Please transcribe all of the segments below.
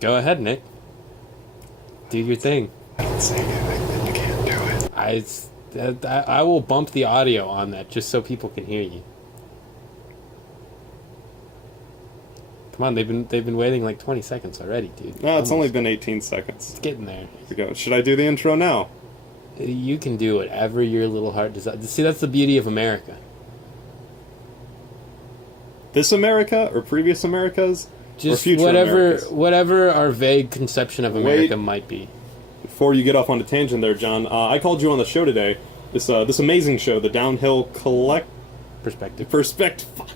Go ahead, Nick. Do your thing. I don't say anything, then you can't do it. I will bump the audio on that just so people can hear you. Come on, they've been waiting like 20 seconds already, dude. No, it's only been 18 seconds. It's getting there. Here we go. Should I do the intro now? You can do whatever your little heart desires. See, that's the beauty of America. This America or previous Americas? Just or future Americas? whatever our vague conception of America might be. Before you get off on a tangent there, John, I called you on the show today. This amazing show, the Downhill Perspective. Fuck.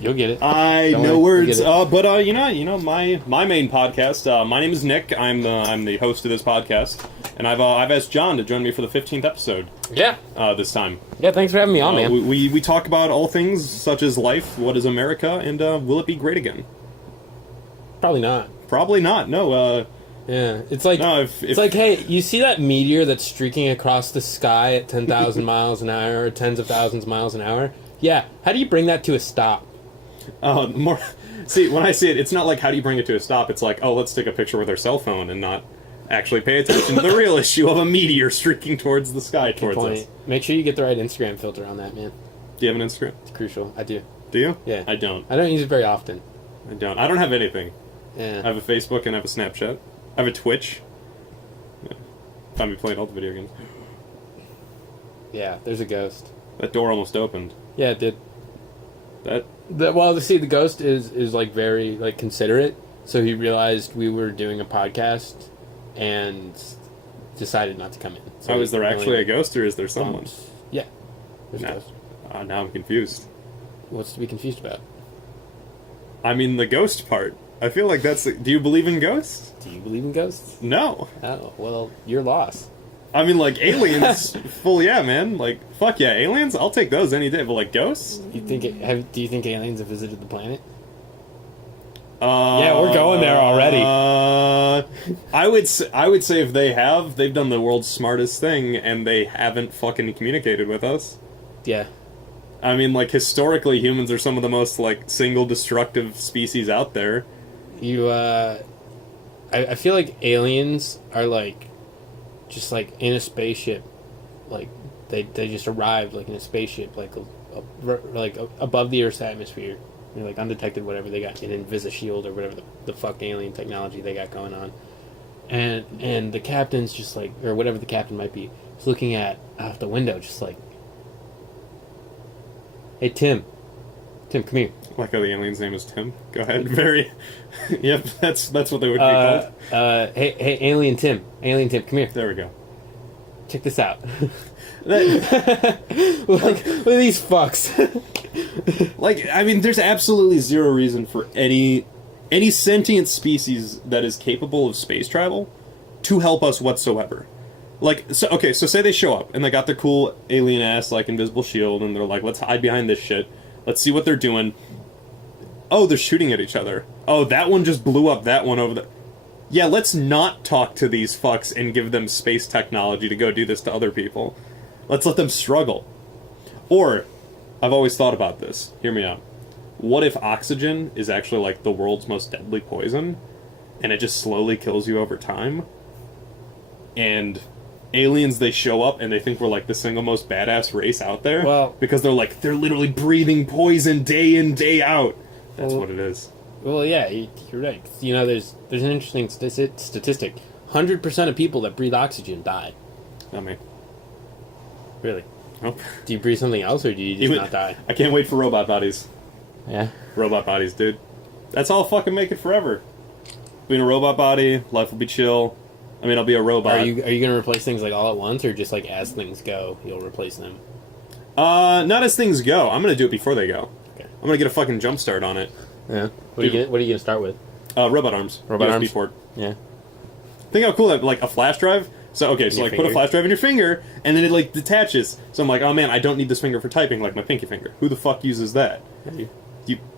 You'll get it. I Don't know worry, words, you'll get but my main podcast. My name is Nick. I'm the host of this podcast, and I've asked John to join me for the 15th episode. Yeah. This time. Yeah. Thanks for having me on, man. We talk about all things such as life, what is America, and will it be great again? Probably not. Probably not. No. Yeah, it's like it's like, hey, you see that meteor that's streaking across the sky at 10,000 miles an hour, or tens of thousands of miles an hour? Yeah, how do you bring that to a stop? More. See, when I see it, it's not like how do you bring it to a stop. It's like, oh, let's take a picture with our cell phone and not actually pay attention to the real issue of a meteor streaking towards the sky towards us. Make sure you get the right Instagram filter on that, man. Do you have an Instagram? It's crucial. I do. Do you? Yeah. I don't. I don't use it very often. I don't have anything. Yeah. I have a Facebook and I have a Snapchat. I have a Twitch. Yeah. Find me playing all the video games. Yeah, there's a ghost. That door almost opened. Yeah, it did. That See, the ghost is like very like considerate, so he realized we were doing a podcast and decided not to come in. So is there actually a ghost or is there someone? Yeah, there's a No. ghost. Now I'm confused. What's to be confused about? I mean the ghost part. I feel like that's. Do you believe in ghosts? Do you believe in ghosts? No. Oh, well, you're lost. I mean, like, aliens, full yeah, man. Like, fuck yeah, aliens, I'll take those any day. But, like, ghosts? Do you think aliens have visited the planet? Yeah, we're going there already. I would say if they have, they've done the world's smartest thing, and they haven't fucking communicated with us. Yeah. I mean, like, historically, humans are some of the most, like, single destructive species out there. I feel like aliens are, like, just, like, in a spaceship. Like, they just arrived, like, in a spaceship, like above the Earth's atmosphere. You know, like, undetected, whatever they got, an Invis-shield or whatever the fuck alien technology they got going on. And the captain's just, like, or whatever the captain might be, is looking out the window, just like, hey, Tim, come here. Like how the alien's name is Tim. Go ahead. Yep, that's what they would be called. Hey, Alien Tim, come here. There we go. Check this out. Look at these fucks. Like, I mean, there's absolutely zero reason for any sentient species that is capable of space travel to help us whatsoever. Like, so say they show up and they got their cool alien ass like invisible shield and they're like, let's hide behind this shit. Let's see what they're doing. Oh, they're shooting at each other. Oh, that one just blew up that one over the... Yeah, let's not talk to these fucks and give them space technology to go do this to other people. Let's let them struggle. Or, I've always thought about this. Hear me out. What if oxygen is actually like the world's most deadly poison, and it just slowly kills you over time? And aliens, they show up and they think we're like the single most badass race out there. Well, because they're literally breathing poison day in, day out. That's what it is. Well, yeah, you're right. You know, there's an interesting statistic. 100% of people that breathe oxygen die. Not me. Really? Nope. Do you breathe something else, or do you just not die? I can't wait for robot bodies. Yeah? Robot bodies, dude. That's all fucking make it forever. Being a robot body, life will be chill. I mean, I'll be a robot. Are you going to replace things like all at once, or just like as things go, you'll replace them? Not as things go. I'm going to do it before they go. Okay. I'm going to get a fucking jump start on it. Yeah. What are you going to start with? Robot arms. Robot USB arms? port. Yeah. Think how cool that, like, a flash drive. So, okay, so, like, put a flash drive in your finger, and then it, like, detaches. So I'm like, oh, man, I don't need this finger for typing, like my pinky finger. Who the fuck uses that?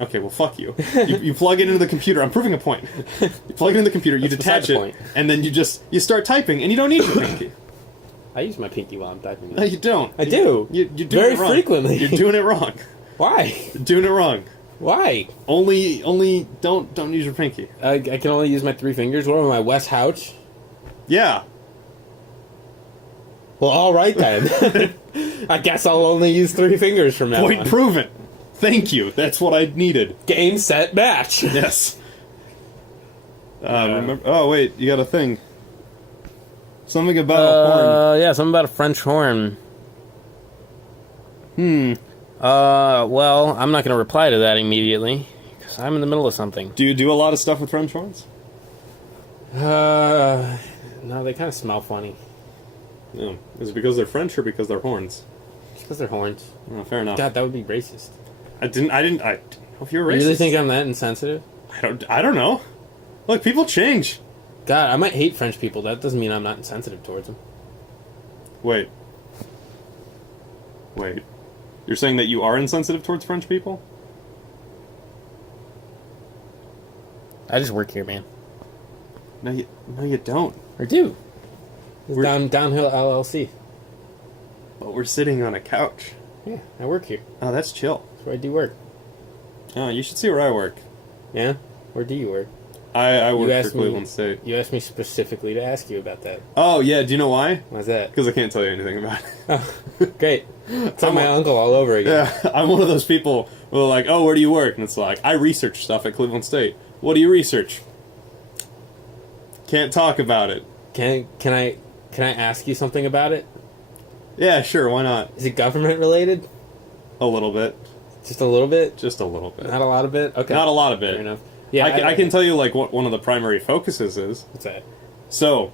Okay, well, fuck you. You plug it into the computer. I'm proving a point. You plug it in the computer, you detach it, and then you start typing, and you don't need your pinky. I use my pinky while I'm typing. No, you don't. I do. You're doing Very it wrong. frequently. You're doing it wrong. Why? You're doing it wrong. Why? Only don't use your pinky. I can only use my 3 fingers. What am I, Wes Houch? Yeah. Well, all right then. I guess I'll only use 3 fingers from now Point on. proven. Thank you. That's what I needed. Game, set, match. Yes. Remember? Oh wait, you got a thing. Something about a horn. Yeah, something about a French horn. Well, I'm not going to reply to that immediately, because I'm in the middle of something. Do you do a lot of stuff with French horns? No, they kind of smell funny. No. Is it because they're French or because they're horns? Just because they're horns. Oh, fair enough. God, that would be racist. I didn't know if you were racist. You really think I'm that insensitive? I don't know. Look, people change. God, I might hate French people. That doesn't mean I'm not insensitive towards them. Wait. You're saying that you are insensitive towards French people? I just work here, man. No, you don't. I do. It's downhill LLC. But we're sitting on a couch. Yeah, I work here. Oh, that's chill. That's where I do work. Oh, you should see where I work. Yeah? Where do you work? I work asked for Cleveland State. You asked me specifically to ask you about that. Oh, yeah, do you know why? Why's that? Because I can't tell you anything about it. Oh, great. Tell my uncle all over again. Yeah, I'm one of those people who are like, oh, where do you work? And it's like, I research stuff at Cleveland State. What do you research? Can't talk about it. Can I ask you something about it? Yeah, sure, why not? Is it government related? A little bit. Just a little bit? Just a little bit. Not a lot of it? Okay. Not a lot of it. Fair enough. Yeah, I can tell you, like, what one of the primary focuses is. What's that? So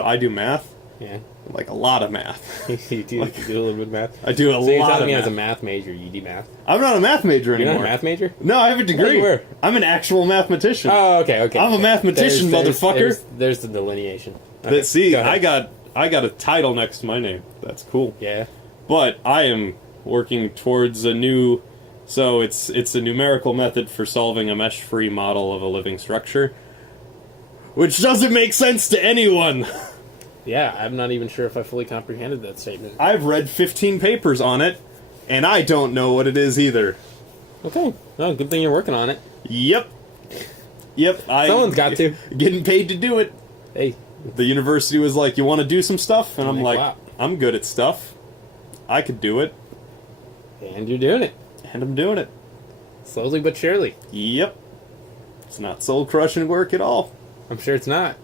I do math. Yeah. Like, a lot of math. you do a little bit of math? I do a So you're lot telling of me math. as a math major, you do math? I'm not a math major You're anymore. not a math major? No, I have a degree. you were. I'm an actual mathematician. Oh, okay. I'm a mathematician, motherfucker. There's the delineation. Okay, See, go ahead. I got a title next to my name. That's cool. Yeah. But I am working towards a new... So it's a numerical method for solving a mesh-free model of a living structure. Which doesn't make sense to anyone. Yeah, I'm not even sure if I fully comprehended that statement. I've read 15 papers on it, and I don't know what it is either. Okay. Well, good thing you're working on it. Yep. Someone's got to. Getting paid to do it. Hey. The university was like, you want to do some stuff? And I'm like, wow. I'm good at stuff. I could do it. And you're doing it. And I'm doing it. Slowly but surely. Yep. It's not soul-crushing work at all. I'm sure it's not.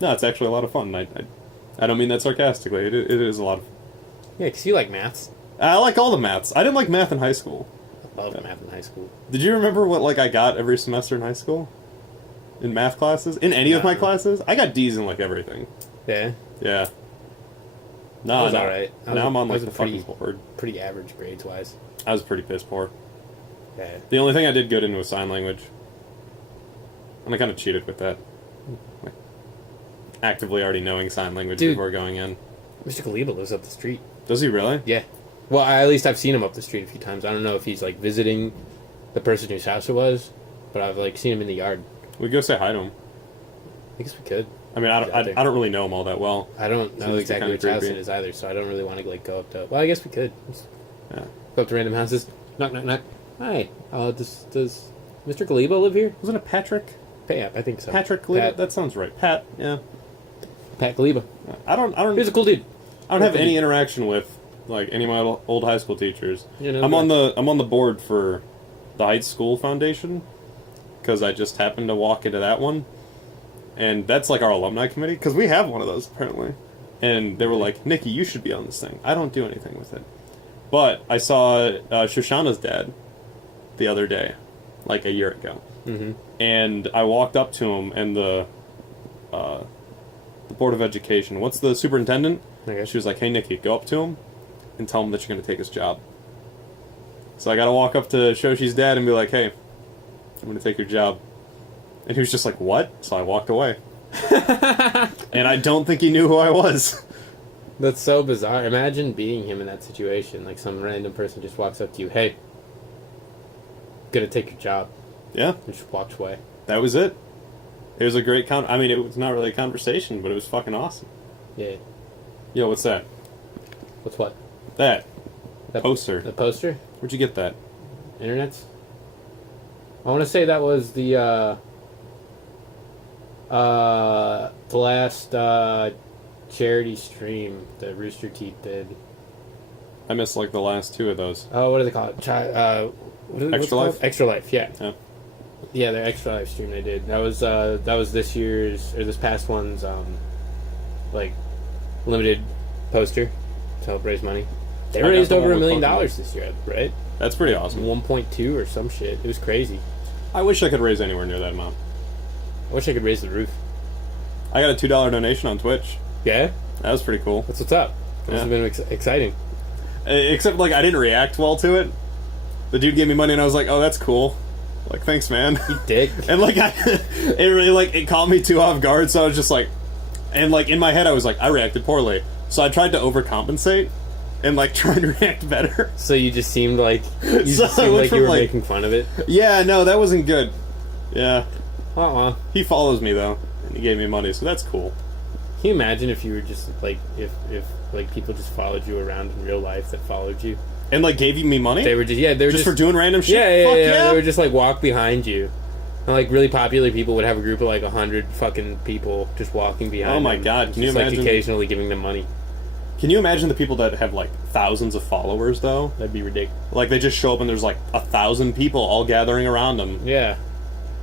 No, it's actually a lot of fun. I don't mean that sarcastically. It is a lot of fun. Yeah, because you like maths. I like all the maths. I didn't like math in high school. I love math in high school. Did you remember what I got every semester in high school? In math classes? In any of my classes? I got D's in everything. Yeah. Yeah. That No, was alright. Now I'm on was the a pretty, fucking board. pretty average grades-wise. I was pretty piss poor. Yeah. The only thing I did good in was sign language. And I kind of cheated with that. Like, actively already knowing sign language before going in. Mr. Kaliba lives up the street. Does he really? Yeah. Well, at least I've seen him up the street a few times. I don't know if he's, visiting the person whose house it was, but I've, seen him in the yard. We go say hi to him. I guess we could. I mean, I don't really know him all that well. I don't know exactly which house it is either, so I don't really want to, go up to... Well, I guess we could. Just go up to random houses. Knock, knock, knock. Hi. Does Mr. Kaliba live here? Wasn't it Patrick? Yeah, I think so. Patrick Kaliba? That sounds right. Pat, yeah. Pat Kaliba. I don't... He's a cool dude. I don't have any interaction with, any of my old high school teachers. You know, I'm on the board for the Heights School Foundation, because I just happened to walk into that one. And that's our alumni committee, because we have one of those, apparently. And they were like, Nikki, you should be on this thing. I don't do anything with it. But I saw Shoshana's dad the other day, a year ago. Mm-hmm. And I walked up to him, and the Board of Education, what's the superintendent? Okay. She was like, hey, Nikki, go up to him and tell him that you're going to take his job. So I got to walk up to Shoshi's dad and be like, hey, I'm going to take your job. And he was just like, what? So I walked away. And I don't think he knew who I was. That's so bizarre. Imagine being him in that situation. Some random person just walks up to you, hey, gonna take your job. Yeah. And just walks away. That was it. It was a great I mean, it was not really a conversation, but it was fucking awesome. Yeah. Yo, what's that? What's what? That. That Poster. The poster? Where'd you get that? Internets? I want to say that was the last charity stream that Rooster Teeth did. I missed like the last 2 of those. Oh, what do they call it? Extra Life? Extra Life, yeah. Yeah. Yeah, their Extra Life stream they did. That was this year's, or this past one's, like, limited poster to help raise money. They raised over $1 million this year, right? That's pretty awesome. 1.2 or some shit. It was crazy. I wish I could raise anywhere near that amount. I wish I could raise the roof. I got a $2 donation on Twitch. Yeah? That was pretty cool. That's what's up. That must have been exciting. Except, like, I didn't react well to it. The dude gave me money, and I was like, oh, that's cool. Like, thanks, man. You dick. And, like, it really, like, it caught me too off guard, so I was just like... And, like, in my head, I was like, I reacted poorly. So I tried to overcompensate and, like, try and react better. So you just seemed like... You So just seemed I went like from, you were like- making fun of it. Yeah, no, that wasn't good. Yeah. Oh, well. He follows me, though, and he gave me money, so that's cool. Can you imagine if you were just, like... If like, people just followed you around in real life that followed you? And, like, gave me money? They were just for doing random shit? Yeah, Fuck yeah. They would just, like, walk behind you. And, like, really popular people would have a group of, like, 100 fucking people just walking behind Oh my them, God, and can you just, imagine- like, occasionally giving them money. Can you imagine the people that have, like, thousands of followers, though? That'd be ridiculous. Like, they just show up and there's, like, 1,000 people all gathering around them. Yeah.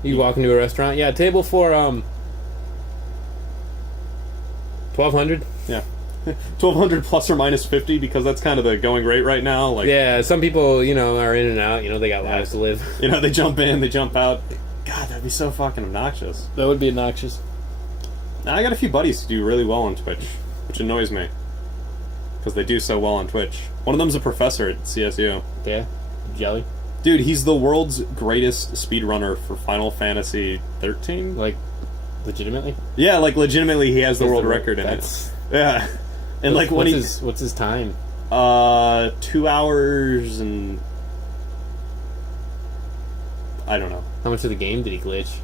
You walk into a restaurant, yeah, table for, 1,200? Yeah. 1,200 plus or minus 50, because that's kind of the going rate right now. Like, Yeah, some people, you know, are in and out, you know, they got lives to live. you know, they jump in, they jump out. God, that'd be so fucking obnoxious. That would be obnoxious. Now, I got a few buddies who do really well on Twitch, which annoys me. Because they do so well on Twitch. One of them's a professor at CSU. Yeah? Jelly? Dude, he's the world's greatest speedrunner for Final Fantasy 13? Like, legitimately? Yeah, like, legitimately, he has the world record in That's... it. Yeah. And, like, when what's his time? 2 hours and... I don't know. How much of the game did he glitch?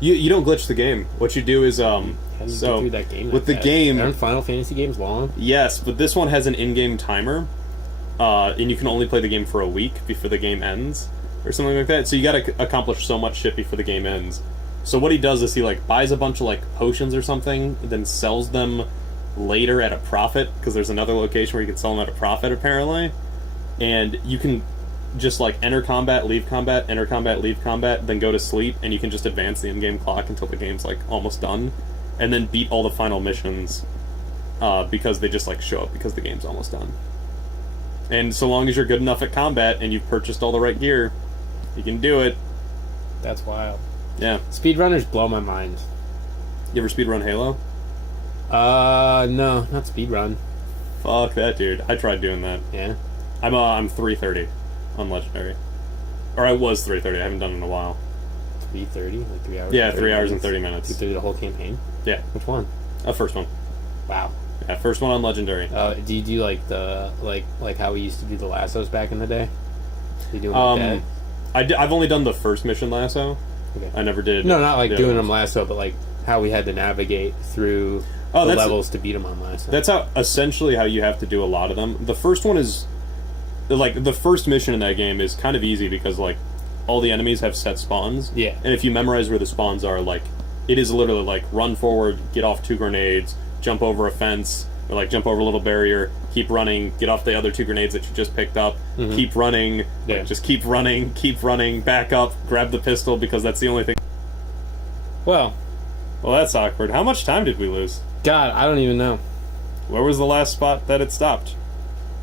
You don't glitch the game. What you do is, How do you get through that game with the fast? game... Aren't Final Fantasy games long? Yes, but this one has an in-game timer, and you can only play the game for a week before the game ends, or something like that. So you gotta accomplish so much shit before the game ends. So what he does is he, like, buys a bunch of, like, potions or something, then sells them later at a profit, because there's another location where you can sell them at a profit, apparently. And you can just, like, enter combat, leave combat, enter combat, leave combat, then go to sleep, and you can just advance the in-game clock until the game's, like, almost done. And then beat all the final missions, because they just, like, show up because the game's almost done. And so long as you're good enough at combat and you've purchased all the right gear, you can do it. That's wild. Yeah. Speedrunners blow my mind. You ever speedrun Halo? No, not speedrun. Fuck that, dude. I tried doing that. Yeah? I'm 330 on Legendary. Or I was 330, I haven't done it in a while. 3:30? Like 3 hours? Yeah, and 3 hours and minutes? 30 minutes. You did the whole campaign? Yeah. Which one? First one. Wow. Yeah, first one on Legendary. Do you do like the like how we used to do the lassos back in the day? You doing like that? I've only done the first mission lasso. Okay. I never did. No, not like the doing other them lasso, but like how we had to navigate through the levels to beat them on lasso. That's how essentially how you have to do a lot of them. The first one is like the first mission in that game is kind of easy because like all the enemies have set spawns. Yeah. And if you memorize where the spawns are, like it is literally like run forward, get off 2 grenades, jump over a fence, or like jump over a little barrier, keep running, get off the other 2 grenades that you just picked up, keep running, like, just keep running, back up, grab the pistol because that's the only thing. Well, that's awkward. How much time did we lose? God, I don't even know. Where was the last spot that it stopped?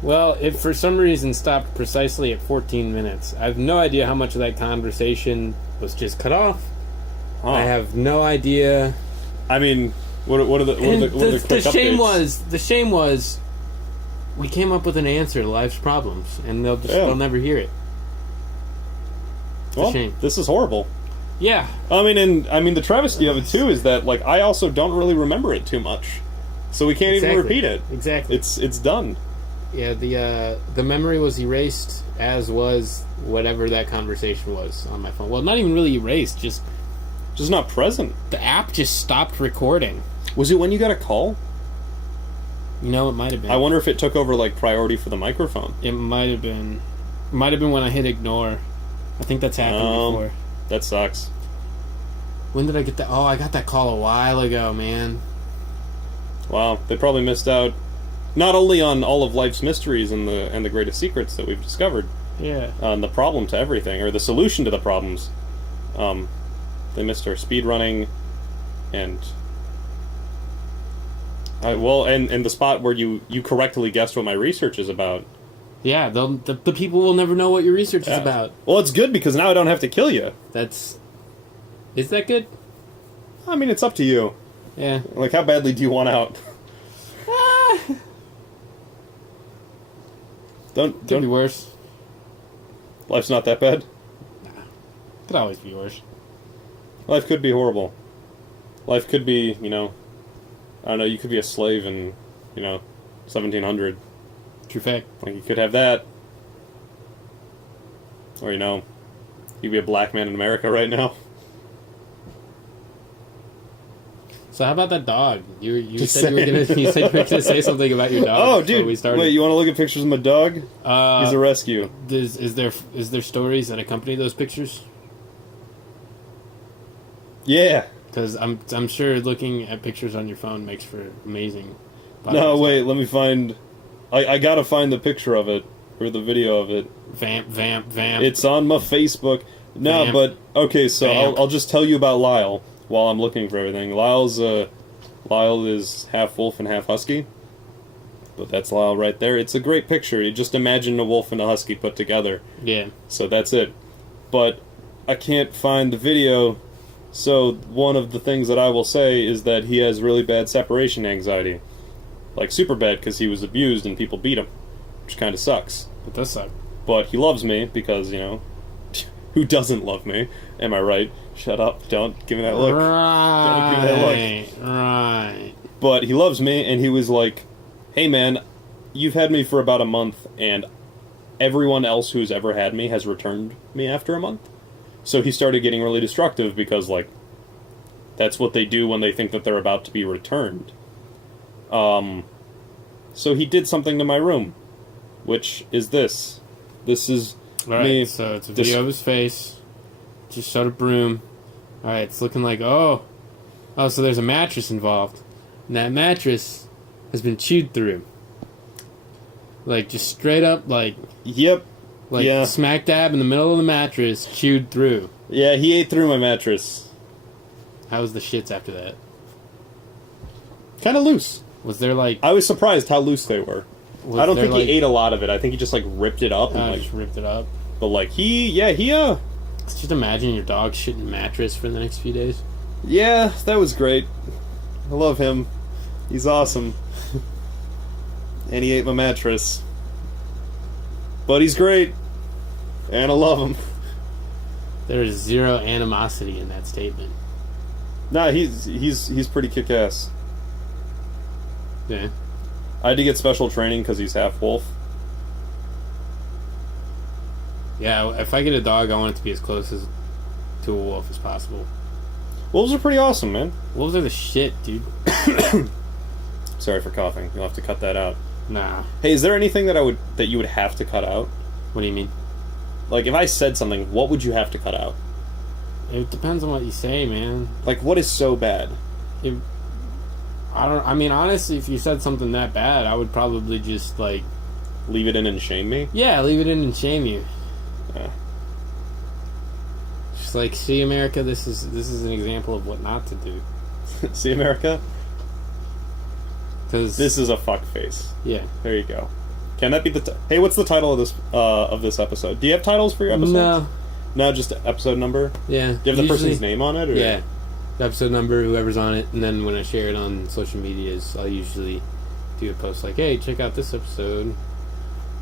Well, it for some reason stopped precisely at 14 minutes. I have no idea how much of that conversation was just cut off. Huh. I have no idea. I mean, what are the quick updates? The shame was we came up with an answer to life's problems, and they'll never hear it. It's a shame. This is horrible. Yeah. I mean, the travesty of it too is that like I also don't really remember it too much, so we can't even repeat it. Exactly. It's done. Yeah. The memory was erased, as was whatever that conversation was on my phone. Well, not even really erased. Just not present. the app just stopped recording. Was it when you got a call? You know, it might have been. I wonder if it took over like priority for the microphone. It might have been. Might have been when I hit ignore. I think that's happened before. That sucks. When did I get that? Oh, I got that call a while ago, man. Wow, they probably missed out not only on all of life's mysteries and the greatest secrets that we've discovered, Yeah. on the problem to everything, or the solution to the problems. They missed our speed running, and and the spot where you correctly guessed what my research is about. Yeah, the people will never know what your research is about. Well, it's good because now I don't have to kill you. Is that good? I mean, it's up to you. Yeah. Like, how badly do you want out? Don't Could be worse. Life's not that bad. Could always be worse. Life could be horrible. Life could be, I don't know, you could be a slave in, 1700. True fact. Like, you could have that. Or, you could be a black man in America right now. So how about that dog? You Just said you were gonna say something about your dog. Oh, before dude! we started. Wait, you want to look at pictures of my dog? He's a rescue. Is there stories that accompany those pictures? Yeah. Because I'm sure looking at pictures on your phone makes for amazing. No, wait. Let me find. I gotta find the picture of it or the video of it. Vamp. It's on my Facebook. No, Vamp. but okay. So Vamp. I'll just tell you about Lyle while I'm looking for everything. Lyle is half wolf and half husky. But that's Lyle right there. It's a great picture. You just imagine a wolf and a husky put together. Yeah. So that's it. But I can't find the video. So one of the things that I will say is that he has really bad separation anxiety. Like super bad because he was abused and people beat him. Which kind of sucks. It does suck. But he loves me because, who doesn't love me? Am I right? Shut up. Don't give me that look. Right. Don't give me that look. Right. But he loves me, and he was like, hey man, you've had me for about a month, and everyone else who's ever had me has returned me after a month. So he started getting really destructive because, that's what they do when they think that they're about to be returned. So he did something to my room, which is this. This is Alright, me. so it's a video of his face. Just showed a broom. Alright, it's looking like, oh, so there's a mattress involved. And that mattress has been chewed through. Just straight up, Yep. Yeah. smack dab in the middle of the mattress, chewed through. Yeah, he ate through my mattress. How was the shits after that? Kind of loose. Was there I was surprised how loose they were. I don't think he ate a lot of it. I think he just ripped it up and just ripped it up. But he Just imagine your dog shitting mattress for the next few days. yeah, that was great. I love him. He's awesome. And he ate my mattress. But he's great. And I love him. There is zero animosity in that statement. Nah, he's pretty kick-ass. Yeah. I had to get special training because he's half wolf. Yeah, if I get a dog, I want it to be as close to a wolf as possible. Wolves are pretty awesome, man. Wolves are the shit, dude. Sorry for coughing. You'll have to cut that out. Nah. Hey, is there anything that you would have to cut out? What do you mean? If I said something, what would you have to cut out? It depends on what you say, man. What is so bad? Honestly, if you said something that bad, I would probably just, Leave it in and shame me? yeah, leave it in and shame you. Yeah. Just see, America, this is an example of what not to do. See, America? Because This is a fuck face. yeah. There you go. Can that be the... Hey, what's the title of this episode? Do you have titles for your episodes? No. No, just episode number? Yeah. Do you have the person's name on it? Or? Yeah. The episode number, whoever's on it, and then when I share it on social medias, I'll usually do a post hey, check out this episode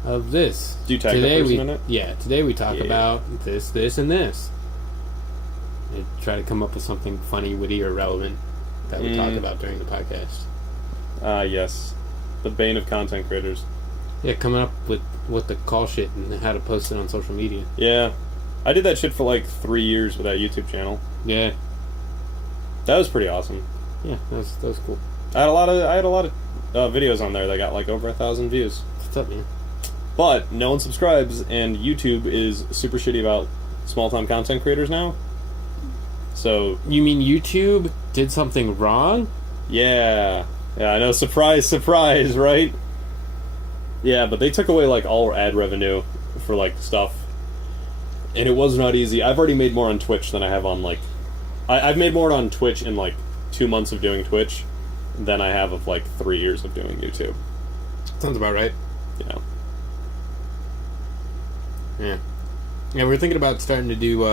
of this. Do you tag the person in it? Yeah, today we talk about this, and this. I try to come up with something funny, witty, or relevant that we talk about during the podcast. Yes. The bane of content creators. Yeah, coming up with what to call shit and how to post it on social media. Yeah. I did that shit for 3 years with that YouTube channel. Yeah. That was pretty awesome. Yeah, that was cool. I had a lot of videos on there that got over 1,000 views. What's up, man? But no one subscribes, and YouTube is super shitty about small-time content creators now. So You mean YouTube did something wrong? yeah, I know. Surprise, surprise, right? Yeah, but they took away like all ad revenue for like stuff, and it was not easy. I've already made more on Twitch than I have on like, I've made more on Twitch in like 2 months of doing Twitch than I have of like 3 years of doing YouTube. Sounds about right. Yeah. Yeah, we're thinking about starting to do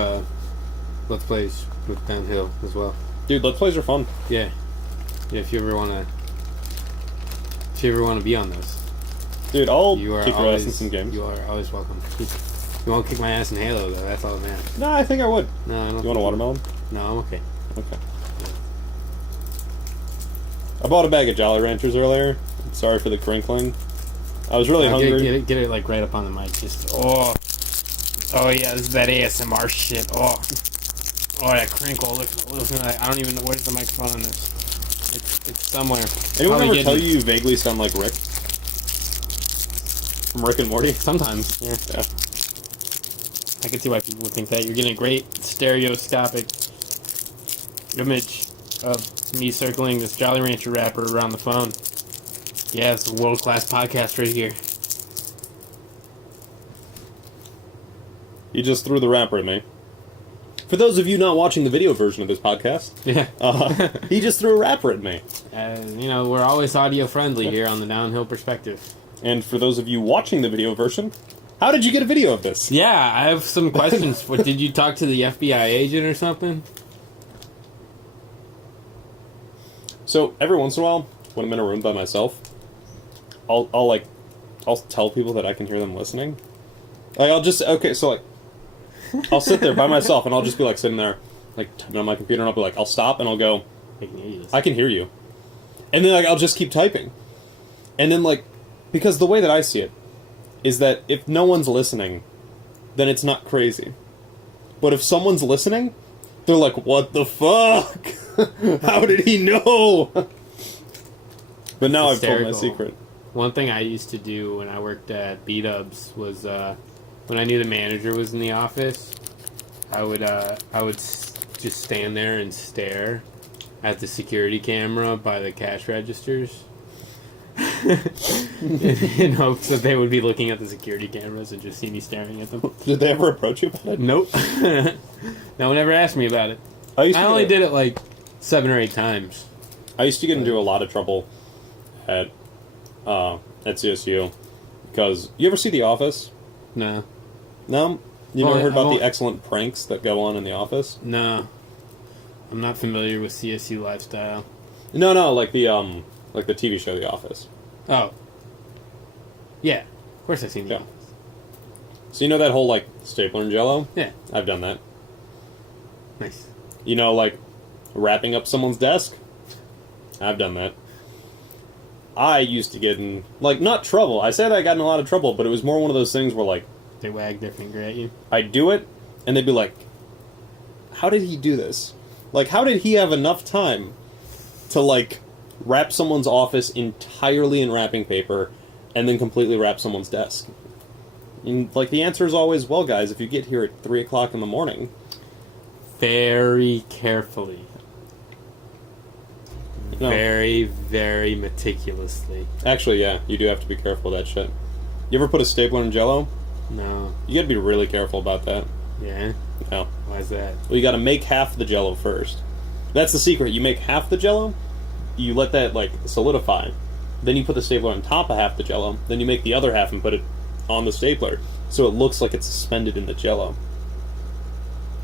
Let's Plays with Downhill as well. Dude, Let's Plays are fun. Yeah. Yeah, if you ever wanna be on those. Dude, I'll You are kick your ass in always some games. You are always welcome. You won't kick my ass in Halo though, that's all that matters. No, I think I would. No, I don't You want a watermelon? No, I'm okay. Okay. I bought a bag of Jolly Ranchers earlier. Sorry for the crinkling. I was really hungry. Get it like right up on the mic. Just oh yeah, this is that ASMR shit. Oh that crinkle. Listen, I don't even know where's the microphone on this. It's somewhere. Anyone Probably ever tell getting- you vaguely sound like Rick? From Rick and Morty? Sometimes, yeah. I can see why people would think that. You're getting a great stereoscopic image of me circling this Jolly Rancher wrapper around the phone. Yeah, it's a world-class podcast right here. You just threw the wrapper at me. For those of you not watching the video version of this podcast, Yeah. he just threw a wrapper at me. We're always audio-friendly here on the Downhill Perspective. And for those of you watching the video version, how did you get a video of this? Yeah, I have some questions. Did you talk to the FBI agent or something? So every once in a while, when I'm in a room by myself, I'll tell people that I can hear them listening. Like I'll sit there by myself and I'll just be like sitting there, like typing on my computer, and I'll be like, I'll stop and I'll go, I can hear you, and then like I'll just keep typing, and then like, because the way that I see it is that if no one's listening, then it's not crazy, but if someone's listening, they're like, what the fuck? How did he know? But now I've told my secret. One thing I used to do when I worked at B-Dubs was when I knew the manager was in the office, I would just stand there and stare at the security camera by the cash registers in hopes that they would be looking at the security cameras and just see me staring at them. Did they ever approach you about it? Nope. No one ever asked me about it. I only did it like 7 or 8 times. I used to get into a lot of trouble at CSU because you ever see The Office? No. No? You never heard I about won't- the excellent pranks that go on in The Office? No. I'm not familiar with CSU lifestyle. No, like the TV show The Office. Oh. Yeah. Of course I've seen the Yeah. Office. So you know that whole like stapler and jello? Yeah. I've done that. Nice. You know, like wrapping up someone's desk? I've done that. I used to get in, like, not trouble. I said I got in a lot of trouble, but it was more one of those things where, like, They wag their finger at you. I'd do it, and they'd be like, how did he do this? Like, how did he have enough time to, like, wrap someone's office entirely in wrapping paper and then completely wrap someone's desk? And, like, the answer is always, well, guys, if you get here at 3 o'clock in the morning... Very carefully. No. Very, very meticulously. Actually, yeah, you do have to be careful of that shit. You ever put a stapler in jello? No. You gotta be really careful about that. Yeah? No. Why is that? Well, you gotta make half the jello first. That's the secret. You make half the jello, you let that, like, solidify. Then you put the stapler on top of half the jello, then you make the other half and put it on the stapler, so it looks like it's suspended in the jello.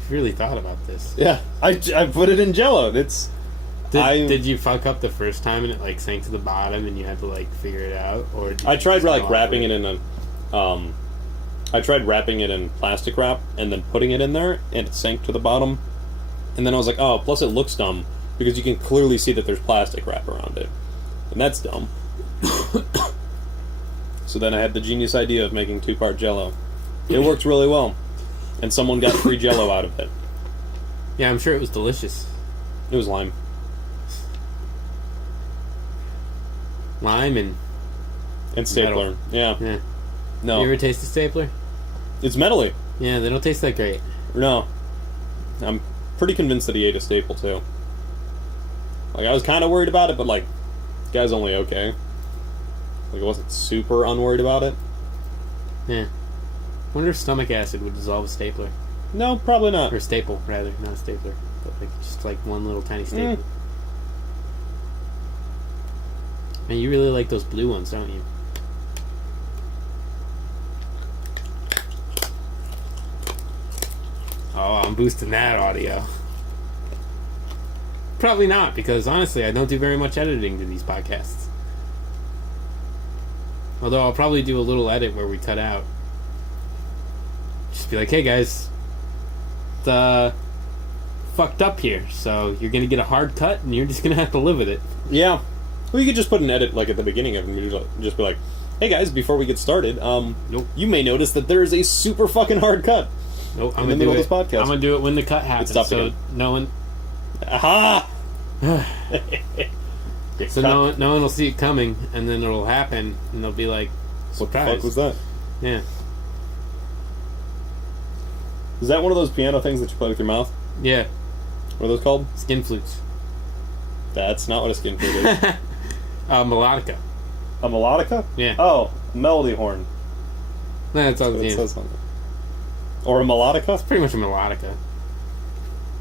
You've really thought about this. Yeah, I put it in jello. Did you fuck up the first time and it like sank to the bottom and you had to like figure it out, or did I you tried just like go wrapping off it in I tried wrapping it in plastic wrap and then putting it in there, and it sank to the bottom. And then I was like, oh, plus it looks dumb because you can clearly see that there's plastic wrap around it, and that's dumb. So then I had the genius idea of making 2-part jello. It worked really well, and someone got free jello out of it. Yeah, I'm sure it was delicious. It was lime. Lime And stapler. Metal. Yeah. yeah. No. You ever taste a stapler? It's metally. Yeah, they don't taste that great. No. I'm pretty convinced that he ate a staple, too. Like, I was kind of worried about it, but, like, the guy's only okay. Like, I wasn't super unworried about it. Yeah. Wonder if stomach acid would dissolve a stapler. No, probably not. Or a staple, rather. Not a stapler. But, like, just, like, one little tiny staple. Man, you really like those blue ones, don't you? Oh, I'm boosting that audio. Probably not, because honestly, I don't do very much editing to these podcasts. Although I'll probably do a little edit where we cut out. Just be like, hey guys, it's fucked up here, so you're gonna get a hard cut and you're just gonna have to live with it. Yeah. Well, you could just put an edit, like, at the beginning of it, and just be like, hey guys, before we get started, Nope. you may notice that there is a super fucking hard cut. Nope, I'm in the middle of this podcast. I'm gonna do it when the cut happens, stopped so again. no one... Aha! So no one will see it coming, and then it'll happen, and they'll be like, What the surprised. fuck was that? Yeah. Is that one of those piano things that you play with your mouth? Yeah. What are those called? Skin flutes. That's not what a skin flute is. Melodica. A melodica? Yeah. Oh, a melody horn. That's all That's what it it is. says on it. Or a melodica? Pretty much a melodica.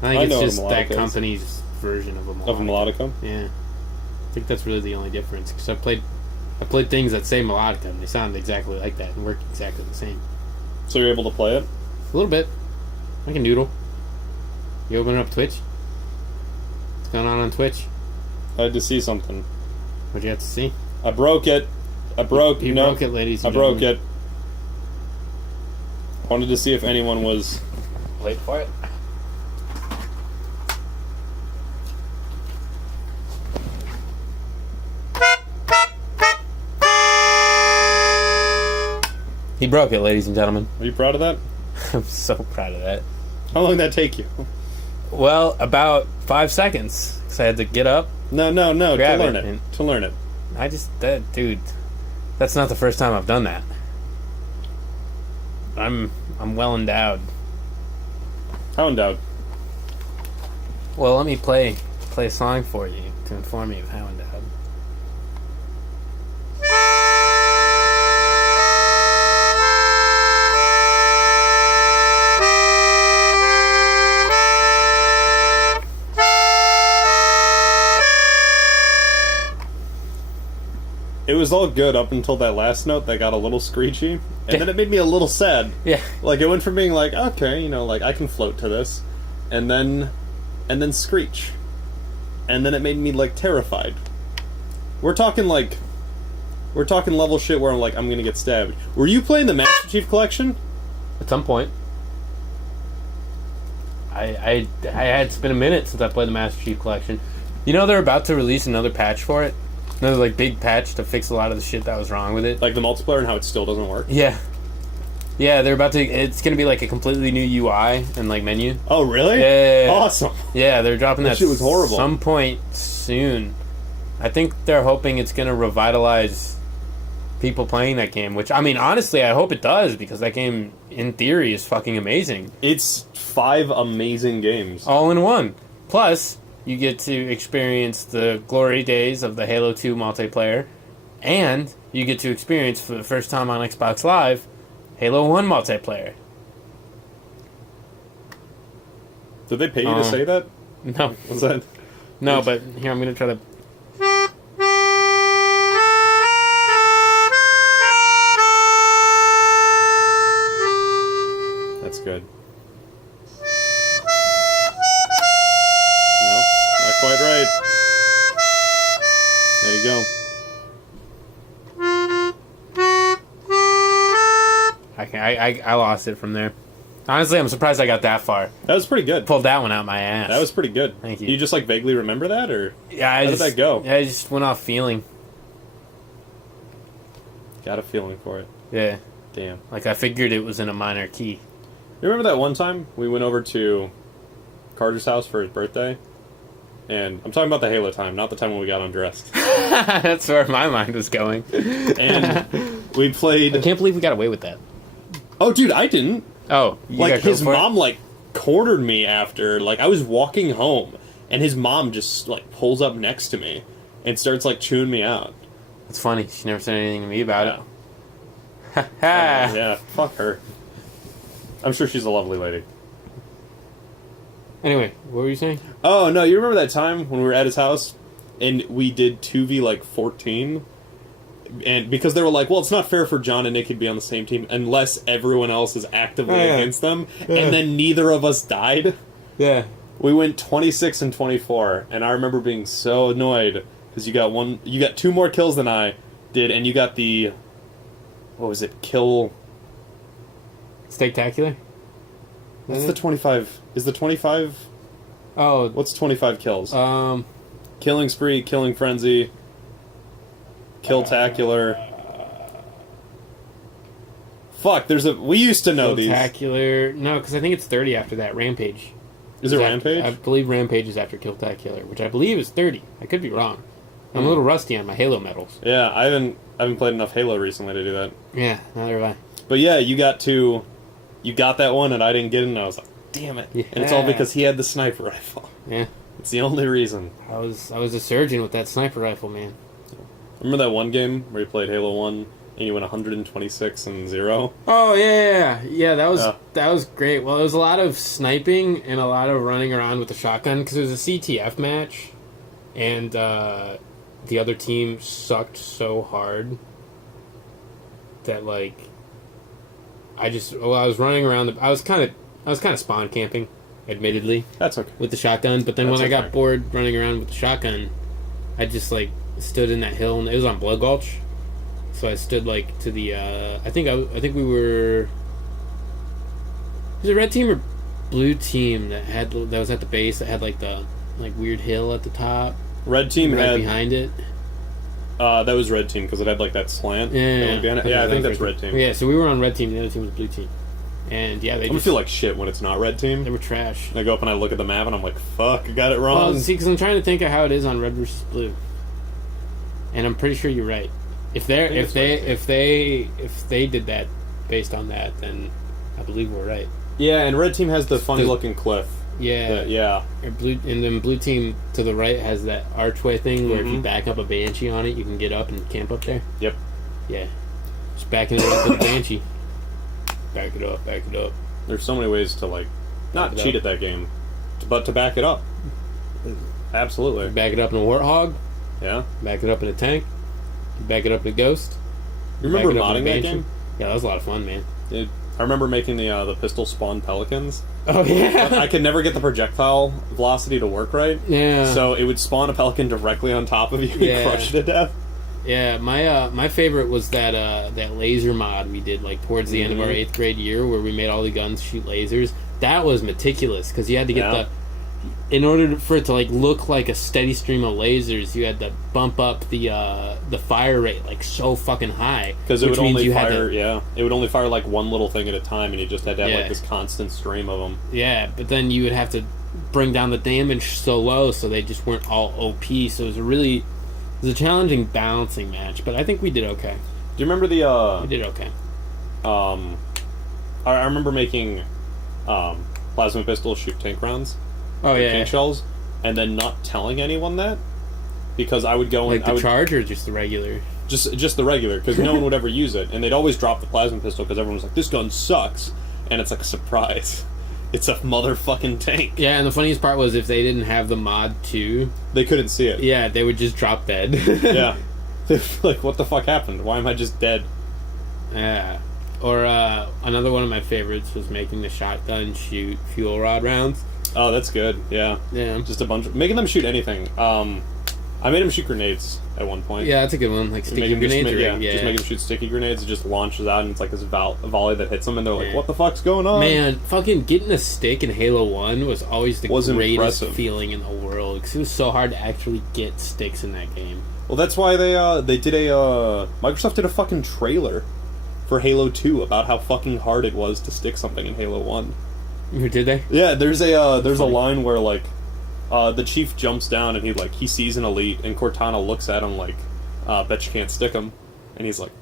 I I think know what a it's just that melodica is. company's version of a melodica. Of a melodica? Yeah. I think that's really the only difference, because I played things that say melodica, and they sound exactly like that, and work exactly the same. So you're able to play it? A little bit. I can noodle. You open up Twitch? What's going on Twitch? I had to see something. What'd you have to see? I broke it. I broke You no, broke it, ladies I and broke gentlemen. it. Wanted to see if anyone was Wait for it. He broke it, ladies and gentlemen. Are you proud of that? I'm so proud of that. How long did that take you? Well, about 5 seconds. Because I had to get up. No, to Grab learn it it. and- To learn it. Dude, that's not the first time I've done that. I'm well endowed. How endowed? Well, let me play a song for you to inform you of how endowed. It was all good up until that last note that got a little screechy, and then it made me a little sad. Yeah. Like, it went from being like, okay, like, I can float to this, and then screech. And then it made me, like, terrified. We're talking level shit where I'm like, I'm gonna get stabbed. Were you playing the Master Chief Collection? At some point. I it's been a minute since I played the Master Chief Collection. You know they're about to release another patch for it? Another, like, big patch to fix a lot of the shit that was wrong with it. Like the multiplayer and how it still doesn't work? Yeah. Yeah, they're about to... It's going to be, like, a completely new UI and, like, menu. Oh, really? Yeah. Awesome. Yeah, they're dropping that shit was horrible. some point soon. I think they're hoping it's going to revitalize people playing that game, which, I mean, honestly, I hope it does, because that game, in theory, is fucking amazing. It's 5 amazing games. All in one. Plus, you get to experience the glory days of the Halo 2 multiplayer, and you get to experience, for the first time on Xbox Live, Halo 1 multiplayer. Did they pay you to say that? No. Was that... No, but here, I'm going to try to... That's good. Nope, not quite right. There you go. I lost it from there. Honestly, I'm surprised I got that far. That was pretty good. Pulled that one out my ass. That was pretty good. Thank you. You just, like, vaguely remember that, or... Yeah, How did that go? I just went off feeling. Got a feeling for it. Yeah. Damn. Like, I figured it was in a minor key. You remember that one time we went over to Carter's house for his birthday? And I'm talking about the Halo time, not the time when we got undressed. That's where my mind was going. And we I played... can't believe we got away with that. Oh, dude, I didn't. Oh, you Like, got go his for it? mom, like, cornered me after, like, I was walking home, and his mom just, like, pulls up next to me and starts, like, chewing me out. It's funny. She never said anything to me about it. Ha Yeah, fuck her. I'm sure she's a lovely lady. Anyway, what were you saying? Oh, no, you remember that time when we were at his house, and we did 2v, like, 14? And because they were like, well, it's not fair for John and Nick to be on the same team unless everyone else is actively against them. Yeah. And then neither of us died. Yeah. We went 26 and 24, and I remember being so annoyed because you got 2 more kills than I did, and you got the, what was it, kill... Steaktacular? What's the 25? Is the 25... Oh. What's 25 kills? Killing Spree, Killing Frenzy... Killtacular. Fuck, we used to know these. Killtacular. No, because I think it's 30 after that. Rampage. Is it Rampage? I believe Rampage is after Killtacular, which I believe is 30. I could be wrong. I'm a little rusty on my Halo medals. Yeah, I haven't played enough Halo recently to do that. Yeah, neither have I. But yeah, you got that one and I didn't get it, and I was like, damn it. Yeah. And it's all because he had the sniper rifle. Yeah. It's the only reason. I was a surgeon with that sniper rifle, man. Remember that one game where you played Halo 1 and you went 126 and 0? Oh, yeah, that was great. Well, it was a lot of sniping and a lot of running around with the shotgun because it was a CTF match, and the other team sucked so hard that, like, I was running around. I was kind of spawn camping, admittedly. That's okay. With the shotgun, but then when I got bored running around with the shotgun, I just, like, stood in that hill, and it was on Blood Gulch, so I stood like to the I think we were, was it red team or blue team that was at the base that had like the weird hill at the top? Red team right had behind it. That was red team because it had like that slant. Yeah, I think that's red team. Yeah, so we were on red team, and the other team was blue team. And yeah, I'm gonna feel like shit when it's not red team. They were trash. And I go up and I look at the map and I'm like, fuck, I got it wrong. Well, see, because I'm trying to think of how it is on red versus blue. And I'm pretty sure you're right. If they did that based on that, then I believe we're right. Yeah, and red team has the funny looking cliff. Yeah, yeah. And then blue team to the right has that archway thing where if you back up a Banshee on it, you can get up and camp up there. Yep. Yeah, just backing it up with a Banshee. Back it up. There's so many ways to like not cheat at that game, but to back it up. Absolutely. Back it up in a Warthog. Yeah. Back it up in a tank. Back it up in a Ghost. You remember modding that game? Yeah, that was a lot of fun, man. Dude, I remember making the pistol spawn pelicans. Oh, yeah. I could never get the projectile velocity to work right. Yeah. So it would spawn a pelican directly on top of you and crush it to death. Yeah, my favorite was that laser mod we did like towards the end of our 8th grade year where we made all the guns shoot lasers. That was meticulous because you had to get in order for it to like look like a steady stream of lasers, you had to bump up the fire rate like so fucking high. Because it would only fire, it would only fire like one little thing at a time, and you just had to have like this constant stream of them. Yeah, but then you would have to bring down the damage so low so they just weren't all OP. So it was a challenging balancing match, but I think we did okay. Do you remember we did okay. I remember making plasma pistols shoot tank rounds. Oh yeah, tank shells, and then not telling anyone that because I would go like the charge or just the regular. Just the regular, because no one would ever use it, and they'd always drop the plasma pistol because everyone was like, "This gun sucks," and it's like a surprise. It's a motherfucking tank. Yeah, and the funniest part was if they didn't have the mod too, they couldn't see it. Yeah, they would just drop dead. Yeah, like what the fuck happened? Why am I just dead? Yeah. Or another one of my favorites was making the shotgun shoot fuel rod rounds. Oh, that's good. Yeah. Just a bunch of making them shoot anything. I made them shoot grenades at one point. Yeah, that's a good one. Like sticky grenades. Just make them shoot sticky grenades. It just launches out, and it's like this volley that hits them, and they're like, "What the fuck's going on?" Man, fucking getting a stick in Halo 1 was always the greatest feeling in the world because it was so hard to actually get sticks in that game. Well, that's why they did Microsoft did a fucking trailer for Halo 2 about how fucking hard it was to stick something in Halo 1. Did they? Yeah, there's a line where like the chief jumps down and he sees an elite and Cortana looks at him like, bet you can't stick him, and he's like,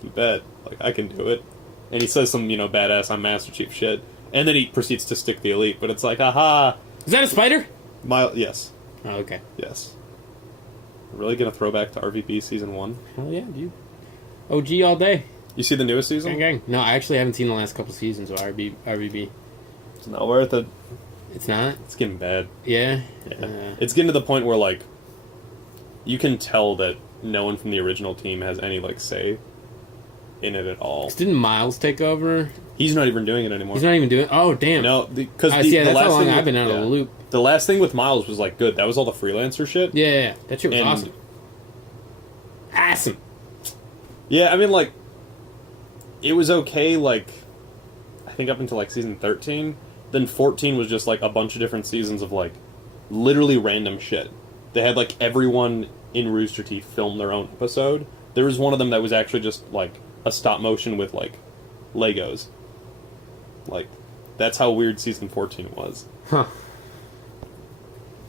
you bet, like I can do it, and he says some badass I'm Master Chief shit, And then he proceeds to stick the elite, but it's like, aha! Is that a spider? Yes. Oh, okay. Yes. Really gonna throw back to RVP Season 1? Hell yeah, dude. OG all day. You see the newest season? Gang, gang. No, I actually haven't seen the last couple seasons of RVB. It's not worth it. It's not? It's getting bad. Yeah? Yeah. It's getting to the point where, like, you can tell that no one from the original team has any, like, say in it at all. Didn't Miles take over? He's not even doing it anymore. He's not even doing... Oh, damn. No, because I see, that's how long I've been out of the loop. The last thing with Miles was, like, good. That was all the freelancer shit. Yeah. That shit was awesome. Awesome. Yeah, I mean, like, it was okay, like, I think up until, like, season 13. Then 14 was just, like, a bunch of different seasons of, like, literally random shit. They had, like, everyone in Rooster Teeth film their own episode. There was one of them that was actually just, like, a stop motion with, like, Legos. Like, that's how weird season 14 was. Huh.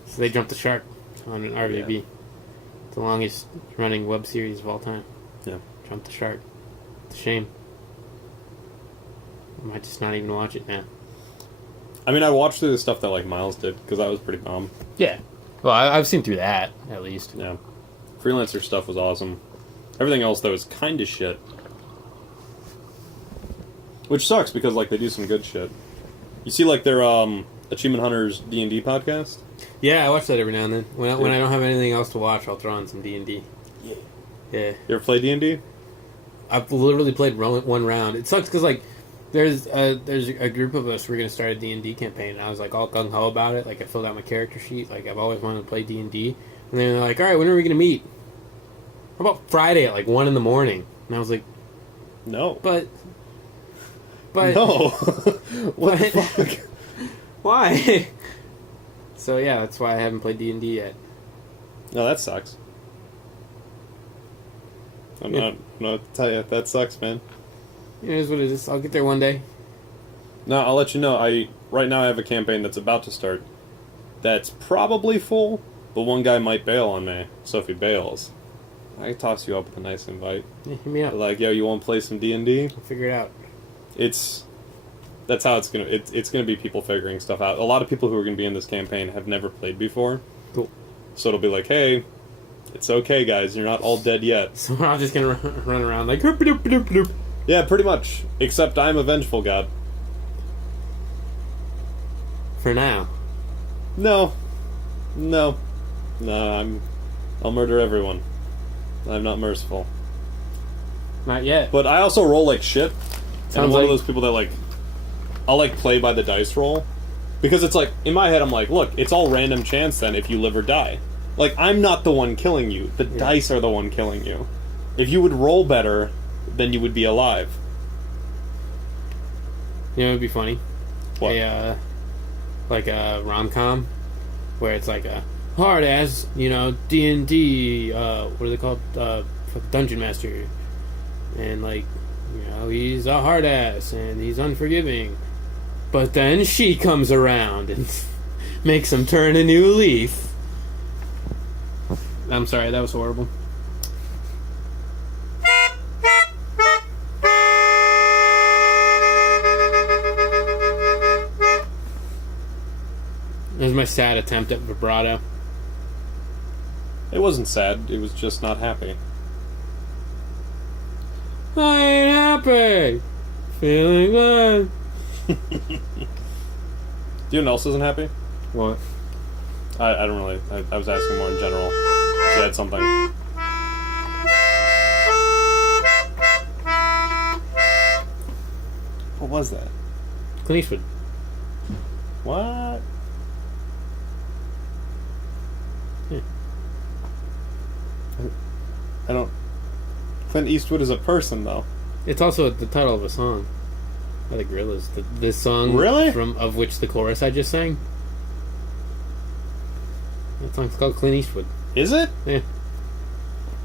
So they jumped the shark on an RVB. Yeah. The longest running web series of all time. Yeah. Jumped the shark. It's a shame. I might just not even watch it now. I mean, I watched through the stuff that, like, Miles did, because that was pretty bomb. Yeah. Well, I've seen through that, at least. Yeah. Freelancer stuff was awesome. Everything else, though, is kind of shit. Which sucks, because, like, they do some good shit. You see, like, their, Achievement Hunters D&D podcast? Yeah, I watch that every now and then. When I don't have anything else to watch, I'll throw on some D&D. Yeah. Yeah. You ever play D&D? I've literally played one round. It sucks, because, like, there's a group of us, we're going to start a D&D campaign, and I was, like, all gung-ho about it. Like, I filled out my character sheet. Like, I've always wanted to play D&D. And then they're like, all right, when are we going to meet? How about Friday at, like, 1 in the morning? And I was like... No. But... No. What the fuck? Why? So, yeah, that's why I haven't played D&D yet. No, that sucks. I'm not tell you, that sucks, man. It is what it is. I'll get there one day. No, I'll let you know. Right now I have a campaign that's about to start that's probably full, but one guy might bail on me. So if he bails, I can toss you up with a nice invite. Yeah, hit me up. Like, yo, you want to play some D&D? We'll figure it out. That's how it's gonna be people figuring stuff out. A lot of people who are gonna be in this campaign have never played before. Cool. So it'll be like, hey, it's okay, guys. You're not all dead yet. So we're all just gonna run around like... Doop. Yeah, pretty much. Except I'm a vengeful god. For now. No. I'll murder everyone. I'm not merciful. Not yet. But I also roll like shit. And I'm Sounds one of like- those people that, like, I'll, like, play by the dice roll. Because it's like, in my head, I'm like, look, it's all random chance then if you live or die. Like, I'm not the one killing you. The dice are the one killing you. If you would roll better, then you would be alive. You know, it'd be funny. What? Like a rom-com where it's like a hard ass, D&D, what are they called? Dungeon Master. And like, he's a hard ass and he's unforgiving. But then she comes around and makes him turn a new leaf. I'm sorry, that was horrible. It was my sad attempt at vibrato. It wasn't sad. It was just not happy. I ain't happy. Feeling good. Do you know what else isn't happy? What? I don't really. I was asking more in general. If you had something. What was that? Clint Eastwood. What? Yeah. I don't... Clint Eastwood is a person, though. It's also the title of a song by the Gorillaz. This song, Really? of which the chorus I just sang. That song's called Clint Eastwood. Is it? Yeah.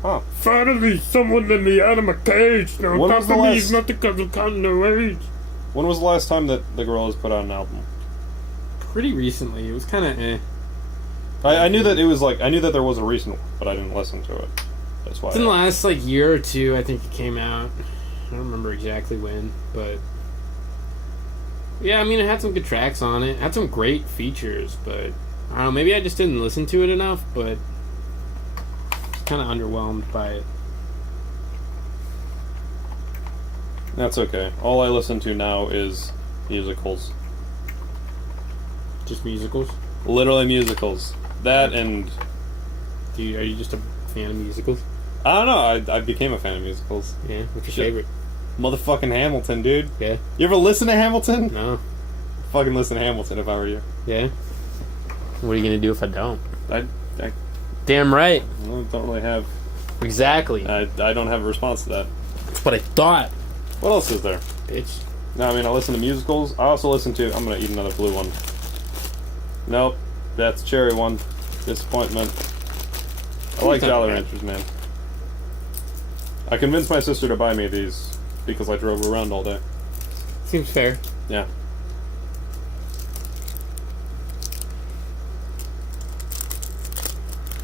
Oh. Finally, someone let me out of my cage. No, When was the last- not because of cutting the rage. When was the last time that the Gorillaz put out an album? Pretty recently. It was kind of I knew that it was like... I knew that there was a recent one, but I didn't listen to it. That's why. It's in the last year or two. I think it came out. I don't remember exactly when, but Yeah, I mean, it had some good tracks on it. It had some great features, but I don't know. Maybe I just didn't listen to it enough, but kind of underwhelmed by it. That's okay. All I listen to now is musicals. Just musicals? Literally musicals. That and... Are you just a fan of musicals? I don't know. I became a fan of musicals. Yeah, what's your Shit. favorite? Motherfucking Hamilton, dude. Yeah. You ever listen to Hamilton? No. Fucking listen to Hamilton if I were you. Yeah? What are you gonna do if I don't? I Damn right. don't really have... Exactly. I don't have a response to that. That's what I thought. What else is there? Bitch. No, I mean, I listen to musicals. I also listen to... I'm gonna eat another blue one. Nope. That's cherry one. Disappointment. I like Jolly Ranchers, man. I convinced my sister to buy me these because I drove around all day. Seems fair. Yeah.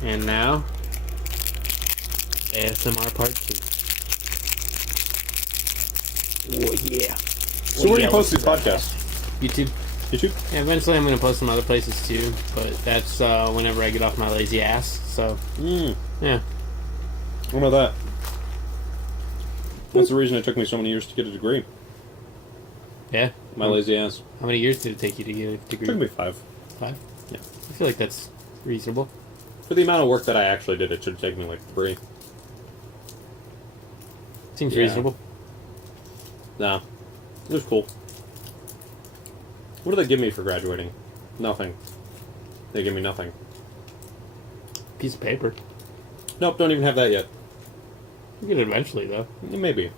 And now, ASMR Part 2. Oh, yeah. So where do you post these podcasts? YouTube. YouTube? Yeah, eventually I'm going to post some other places too, but that's whenever I get off my lazy ass, so, yeah. What about that? That's the reason it took me so many years to get a degree. Yeah? My lazy ass. How many years did it take you to get a degree? Took me 5. 5? Yeah. I feel like that's reasonable. For the amount of work that I actually did, it should take me like 3. Seems Yeah. reasonable. Nah. It was cool. What do they give me for graduating? Nothing. They give me nothing. Piece of paper. Nope, don't even have that yet. You get it eventually, though. Maybe.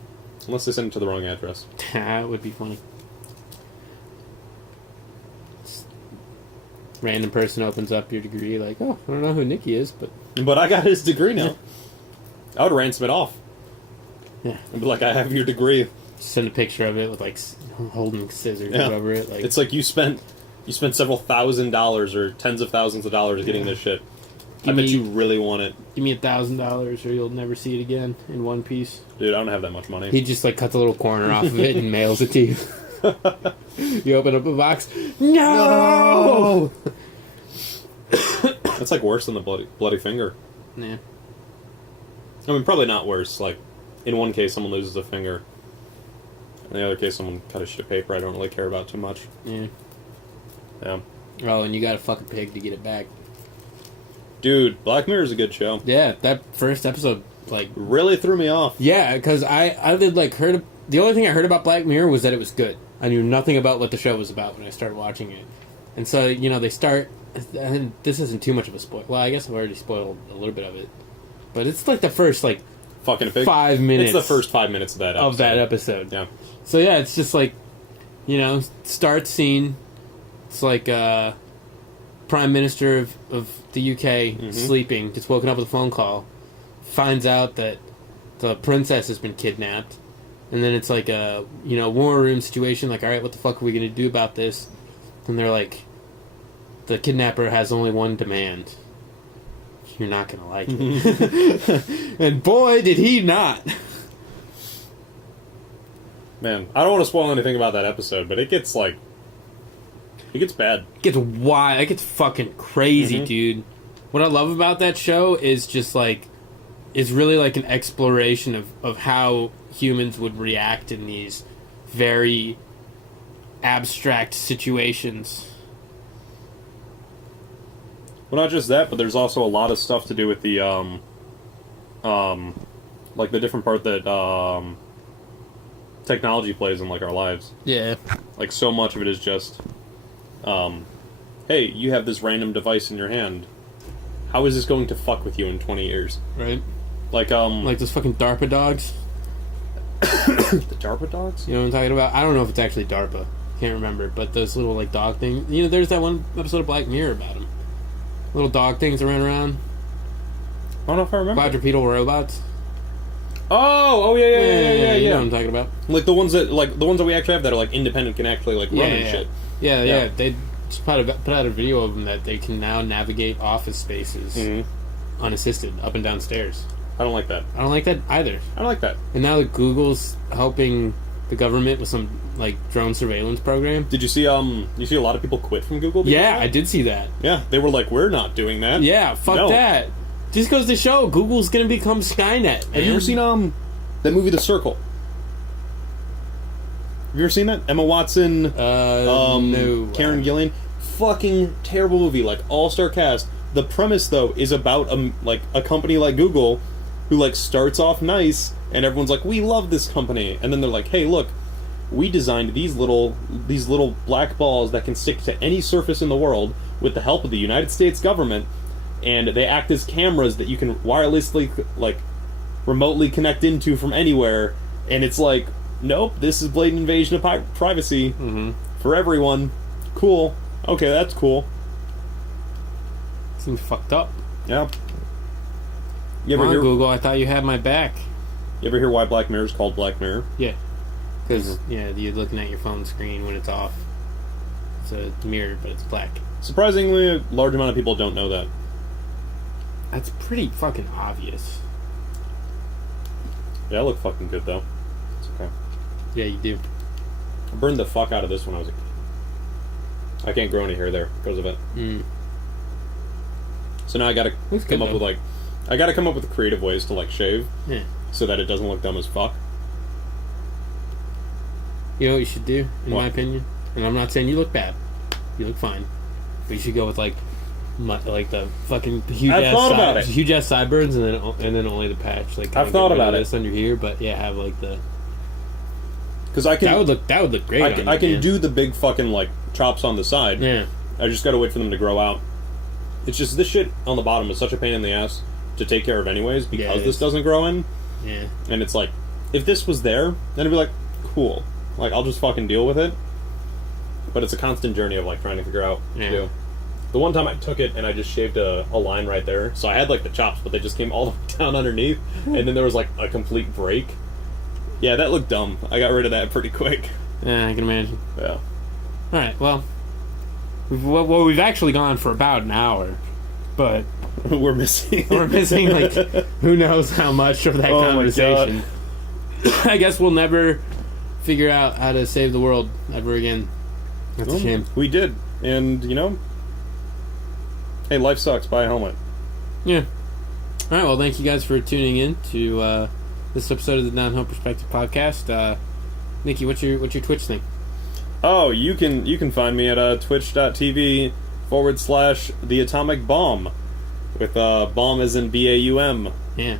Unless they send it to the wrong address. That would be funny. Random person opens up your degree, like, oh, I don't know who Nikki is, but... But I got his degree now. I would ransom it off. Yeah. I'd be like, I have your degree. Send a picture of it with, like, holding scissors Yeah. over it. Like, It's like you spent several $1,000s or tens of thousands of dollars getting this shit. I bet you really want it. give me $1,000 or you'll never see it again in one piece. Dude, I don't have that much money. He just, like, cuts a little corner off of it and mails it to you. You open up a box. No! That's like worse than the bloody finger. Yeah. I mean, probably not worse. Like, in one case, someone loses a finger. In the other case, someone cut a sheet of paper I don't really care about too much. Yeah. Yeah. Oh, and you got to fuck a pig to get it back. Dude, Black Mirror is a good show. Yeah, that first episode, like... Really threw me off. Yeah, because I did, like, the only thing I heard about Black Mirror was that it was good. I knew nothing about what the show was about when I started watching it. And so, you know, they start... And this isn't too much of a spoil. Well, I guess I've already spoiled a little bit of it. But it's like the first, like, Fucking a pig. 5 minutes... It's the first 5 minutes of that episode. Yeah. Yeah. So, yeah, it's just like, you know, start scene. It's like, Prime Minister of the UK sleeping, just woken up with a phone call. Finds out that the princess has been kidnapped. And then it's like a, you know, war room situation. Like, all right, what the fuck are we going to do about this? And they're like, the kidnapper has only one demand. You're not going to like it. And boy, did he not. Man, I don't want to spoil anything about that episode, but it gets bad. It gets wild. It gets fucking crazy, dude. What I love about that show is just like, it's really like an exploration of how humans would react in these very abstract situations. Well, not just that, but there's also a lot of stuff to do with the, like the different part that, technology plays in, like, our lives. Yeah. Like, so much of it is just, hey, you have this random device in your hand. How is this going to fuck with you in 20 years? Right. Like those fucking DARPA dogs. the DARPA dogs? You know what I'm talking about? I don't know if it's actually DARPA. Can't remember. But those little, like, dog things. You know, there's that one episode of Black Mirror about them. Little dog things that run around. I don't know if I remember. Quadrupedal robots. Oh, yeah. You know what I'm talking about. Like the ones that we actually have that are like independent, can actually like run and shit. Yeah. They just put out a video of them that they can now navigate office spaces unassisted up and down stairs. I don't like that. I don't like that either. I don't like that. And now that Google's helping the government with some like drone surveillance program. Did you see? You see a lot of people quit from Google? Yeah, I did see that. Yeah, they were like, "We're not doing that." Yeah, fuck No. that. Just goes to show Google's gonna become Skynet. Man. Have you ever seen that movie The Circle? Have you ever seen that? Emma Watson, no. Karen Gillan. Fucking terrible movie, like all-star cast. The premise though is about a company like Google, who like starts off nice, and everyone's like, "We love this company," and then they're like, "Hey, look, we designed these little black balls that can stick to any surface in the world with the help of the United States government, and they act as cameras that you can wirelessly like remotely connect into from anywhere." And it's like, nope, this is blatant invasion of privacy for everyone. Cool. Okay, that's cool. Seems fucked up. Yeah. You Come ever on, hear Google, I thought you had my back. You ever hear why Black Mirror is called Black Mirror? Yeah. Because, you're looking at your phone screen when it's off. It's a mirror, but it's black. Surprisingly, a large amount of people don't know that. That's pretty fucking obvious. Yeah, I look fucking good, though. It's okay. Yeah, you do. I burned the fuck out of this when I was a kid. I can't grow any hair there because of it. So now I gotta come up with creative ways to like shave, so that it doesn't look dumb as fuck. You know what you should do, in my opinion? And I'm not saying you look bad. You look fine. But you should go with like the fucking huge ass sideburns, and then only the patch. Like I've thought about it under here, but have like the. Because I can. That would look great. I can do the big fucking like chops on the side. Yeah. I just gotta wait for them to grow out. It's just this shit on the bottom is such a pain in the ass to take care of anyways because this doesn't grow in. Yeah. And it's like, if this was there, then it'd be like, cool. Like, I'll just fucking deal with it. But it's a constant journey of like trying to figure out what to do. The one time I took it and I just shaved a line right there. So I had like the chops, but they just came all the way down underneath. And then there was like a complete break. Yeah, that looked dumb. I got rid of that pretty quick. Yeah, I can imagine. Yeah. Alright, well, we've actually gone for about an hour, but we're missing like who knows how much of that conversation. I guess we'll never figure out how to save the world ever again. That's a shame. We did, and hey, life sucks. Buy a helmet. Yeah. All right. Well, thank you guys for tuning in to this episode of the Down Home Perspective podcast. Nikki, what's your Twitch thing? Oh, you can find me at twitch.tv/The Atomic Bomb, with bomb as in BAUM. Yeah.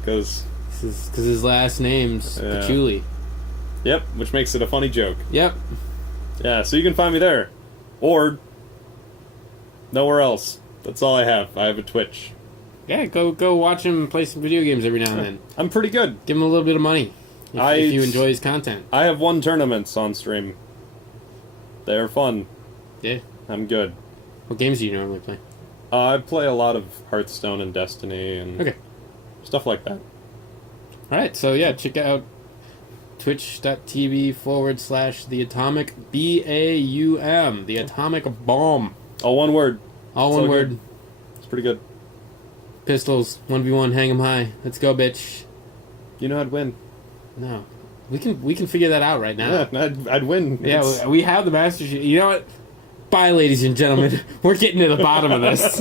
Because his last name's Patchouli. Yep, which makes it a funny joke. Yep. Yeah, so you can find me there, or nowhere else. That's all I have. I have a Twitch. Yeah, go watch him play some video games every now and then. I'm pretty good. Give him a little bit of money if you enjoy his content. I have won tournaments on stream. They're fun. Yeah. I'm good. What games do you normally play? I play a lot of Hearthstone and Destiny and stuff like that. Alright, so yeah, check out twitch.tv/The Atomic BAUM. The Atomic Bomb. All one word. All one word. Good. It's pretty good. Pistols, 1v1, hang 'em high. Let's go, bitch. You know I'd win. No. We can figure that out right now. Yeah, I'd win. Yeah, we have the Master Chief. You know what? Bye, ladies and gentlemen. We're getting to the bottom of this.